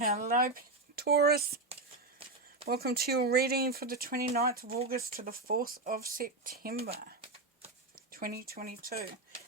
Hello, Taurus. Welcome to your reading for the 29th of August to the 4th of September, 2022.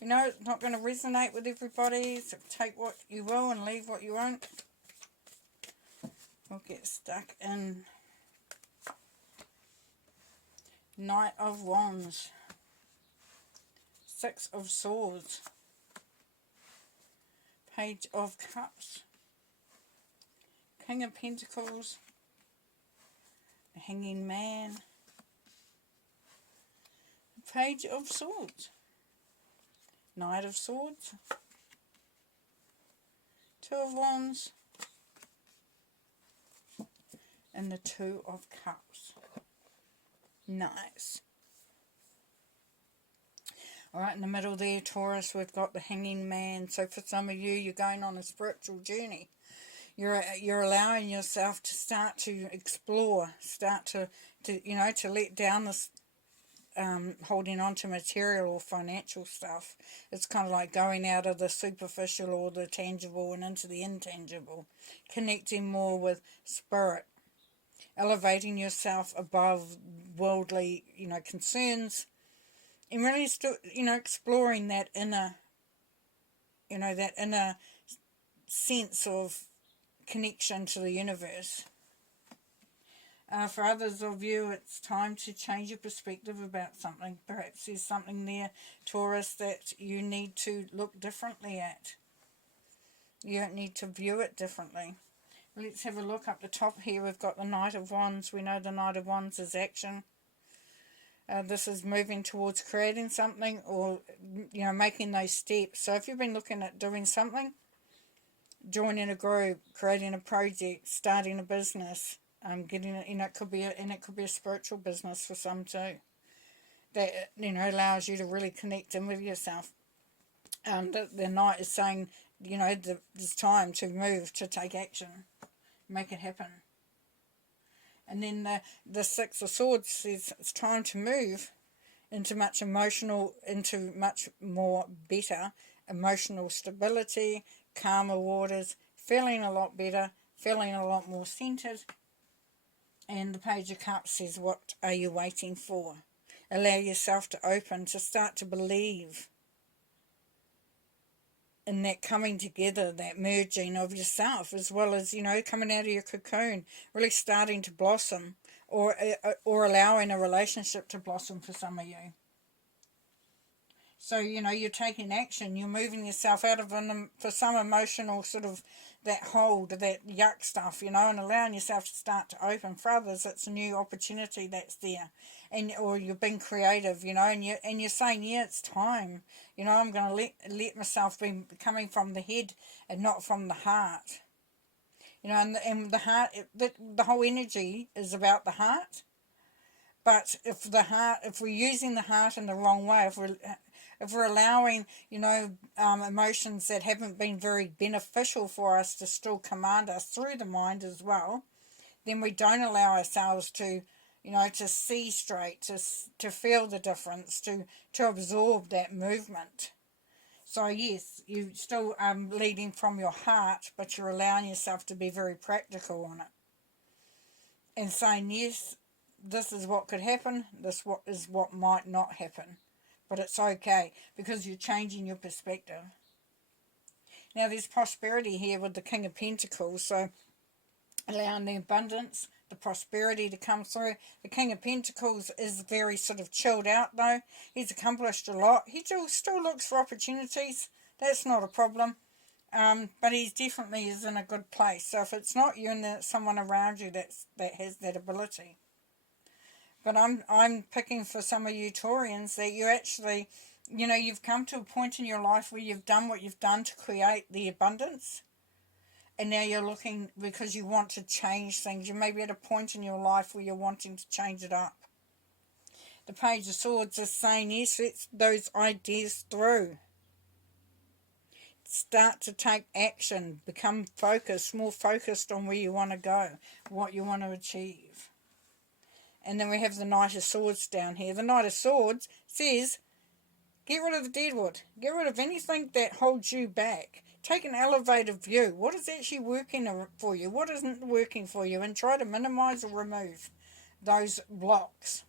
You know, it's not going to resonate with everybody, so take what you will and leave what you won't. We'll get stuck in Knight of Wands, Six of Swords, Page of Cups, King of Pentacles, the Hanging Man, Page of Swords, Knight of Swords, Two of Wands, and the Two of Cups. Nice. Alright, in the middle there, Taurus, we've got the Hanging Man. So for some of you, you're going on a spiritual journey. You're allowing yourself to start to explore, start to let down this holding on to material or financial stuff. It's kind of like going out of the superficial or the tangible and into the intangible, connecting more with spirit, elevating yourself above worldly, concerns, and really still, exploring that inner sense of connection to the universe. For others of you, it's time to change your perspective about something. Perhaps there's something there, Taurus, that you need to look differently at. You need to view it differently. Let's have a look up the top here. We've got the Knight of Wands. We know the Knight of Wands is action. This is moving towards creating something or, making those steps. So if you've been looking at doing something, joining a group, creating a project, starting a business, getting it, it could be a spiritual business for some too. That allows you to really connect in with yourself. The Knight is saying, it's time to move, to take action, make it happen. And then the Six of Swords says it's time to move into much more better emotional stability, calmer waters, feeling a lot better, feeling a lot more centered. And the Page of Cups says, what are you waiting for? Allow yourself to open, to start to believe in that coming together, that merging of yourself, as well as, coming out of your cocoon, really starting to blossom, or allowing a relationship to blossom for some of you. So, you're taking action, you're moving yourself out of for some emotional sort of that hold, that yuck stuff, and allowing yourself to start to open. For others, it's a new opportunity that's there. Or you've been creative, and you're saying, yeah, it's time. I'm going to let myself be coming from the head and not from the heart. And the heart, the whole energy is about the heart. But if we're using the heart in the wrong way, if we're allowing, emotions that haven't been very beneficial for us to still command us through the mind as well, then we don't allow ourselves to, to see straight, to feel the difference, to absorb that movement. So yes, you still leading from your heart, but you're allowing yourself to be very practical on it. And saying, yes, this is what could happen, this is what might not happen. But it's okay, because you're changing your perspective. Now there's prosperity here with the King of Pentacles, so allowing the abundance, the prosperity to come through. The King of Pentacles is very sort of chilled out though. He's accomplished a lot. He still looks for opportunities. That's not a problem. But he definitely is in a good place. So if it's not you and there's someone around you that has that ability. But I'm picking for some of you Taurians that you actually, you've come to a point in your life where you've done what you've done to create the abundance. And now you're looking because you want to change things. You may be at a point in your life where you're wanting to change it up. The Page of Swords is saying, yes, let's those ideas through. Start to take action. Become focused, more focused on where you want to go, what you want to achieve. And then we have the Knight of Swords down here. The Knight of Swords says, get rid of the deadwood. Get rid of anything that holds you back. Take an elevated view. What is actually working for you? What isn't working for you? And try to minimize or remove those blocks.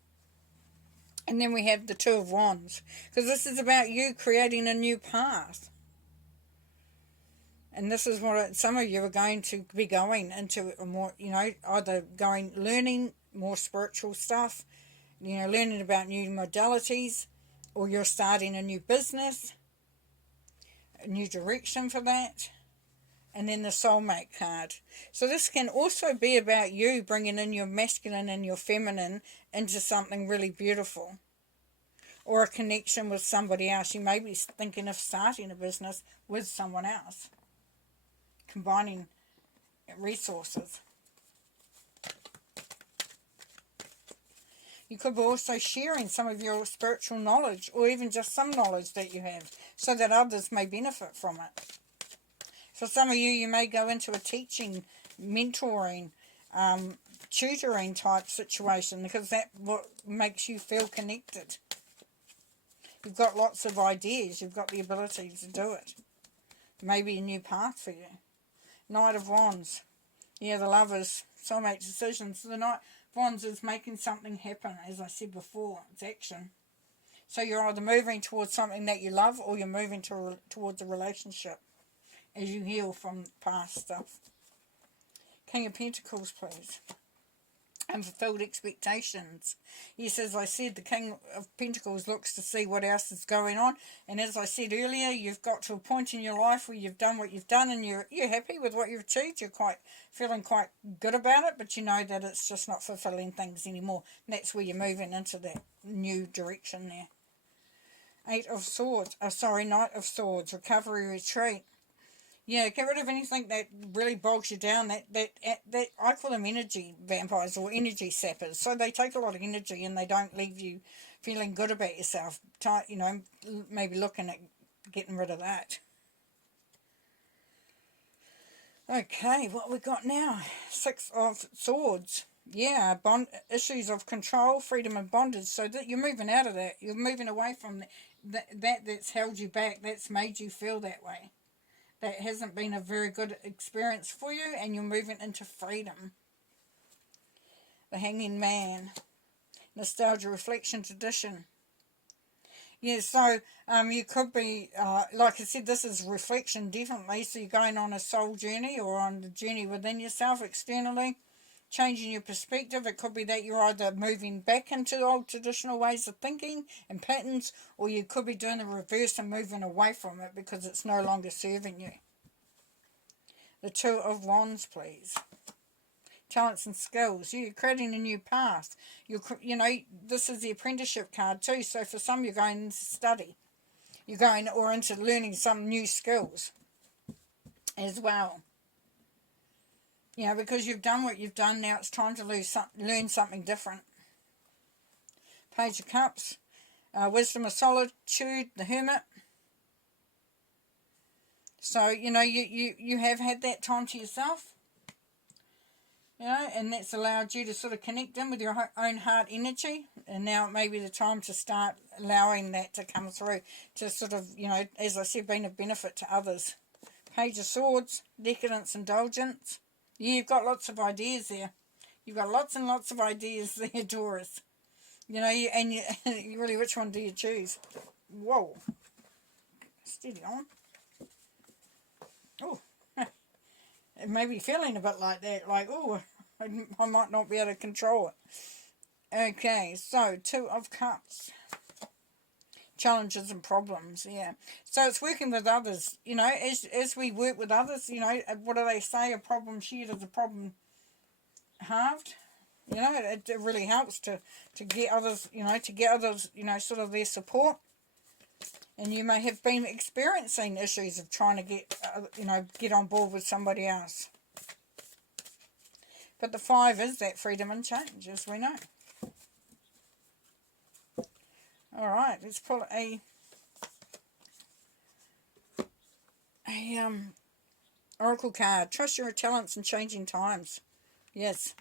And then we have the Two of Wands, because this is about you creating a new path. And this is what some of you are going to be going into, a more, either learning more spiritual stuff, learning about new modalities, or you're starting a new business, a new direction for that. And then the soulmate card. So this can also be about you bringing in your masculine and your feminine into something really beautiful. Or a connection with somebody else. You may be thinking of starting a business with someone else. Combining resources. You could be also sharing some of your spiritual knowledge, or even just some knowledge that you have, so that others may benefit from it. For some of you, you may go into a teaching, mentoring, tutoring type situation, because that's what makes you feel connected. You've got lots of ideas. You've got the ability to do it. Maybe a new path for you. Knight of Wands. Yeah, the Lovers, soulmate decisions. The Knight of Wands is making something happen, as I said before. It's action. So you're either moving towards something that you love, or you're moving towards a relationship as you heal from past stuff. King of Pentacles, please. Unfulfilled expectations. Yes, as I said, the King of Pentacles looks to see what else is going on. And as I said earlier, you've got to a point in your life where you've done what you've done and you're happy with what you've achieved. You're feeling quite good about it, but you know that it's just not fulfilling things anymore. And that's where you're moving into that new direction there. Knight of Swords. Recovery, retreat. Yeah, get rid of anything that really bogs you down. That I call them energy vampires or energy sappers. So they take a lot of energy and they don't leave you feeling good about yourself. Maybe looking at getting rid of that. Okay, what we got now? Six of Swords. Yeah, issues of control, freedom and bondage. So that you're moving out of that. You're moving away from that's held you back. That's made you feel that way. That hasn't been a very good experience for you, and you're moving into freedom. The Hanging Man. Nostalgia, reflection, tradition. Yeah, so you could be, like I said, this is reflection, definitely. So you're going on a soul journey or on the journey within yourself externally, changing your perspective. It could be that you're either moving back into old traditional ways of thinking and patterns, or you could be doing the reverse and moving away from it because it's no longer serving you. The Two of Wands, please. Talents and skills. You're creating a new path. This is the apprenticeship card too. So for some, you're going into study. You're going or into learning some new skills as well. Because you've done what you've done, now it's time to learn something different. Page of Cups. Wisdom of Solitude, the Hermit. So, you have had that time to yourself. And that's allowed you to sort of connect in with your own heart energy. And now it may be the time to start allowing that to come through. To sort of, as I said, being of benefit to others. Page of Swords, decadence, indulgence. Yeah, you've got lots of ideas there. You've got lots and lots of ideas there, Taurus. You really, which one do you choose? Whoa. Steady on. Oh. It may be feeling a bit like that, like, oh, I might not be able to control it. Okay, so Two of Cups. Challenges and problems, yeah. So it's working with others, as we work with others, what do they say? A problem shared is a problem halved. It really helps to get others, sort of their support. And you may have been experiencing issues of trying to get on board with somebody else. But the 5 is that freedom and change, as we know. All right, let's pull a oracle card. Trust your talents in changing times. Yes.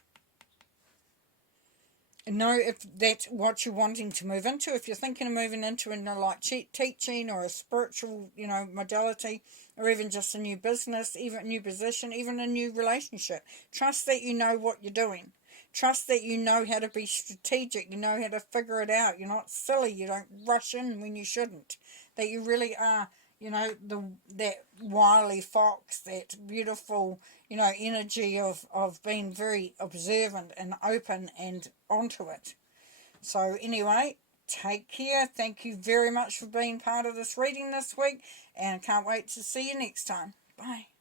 know if that's what you're wanting to move into. If you're thinking of moving into like teaching or a spiritual, modality, or even just a new business, even a new position, even a new relationship, trust that you know what you're doing. Trust that you know how to be strategic. You know how to figure it out. You're not silly. You don't rush in when you shouldn't. That you really are, that wily fox, that beautiful, energy of being very observant and open and onto it. So anyway, take care. Thank you very much for being part of this reading this week, and can't wait to see you next time. Bye.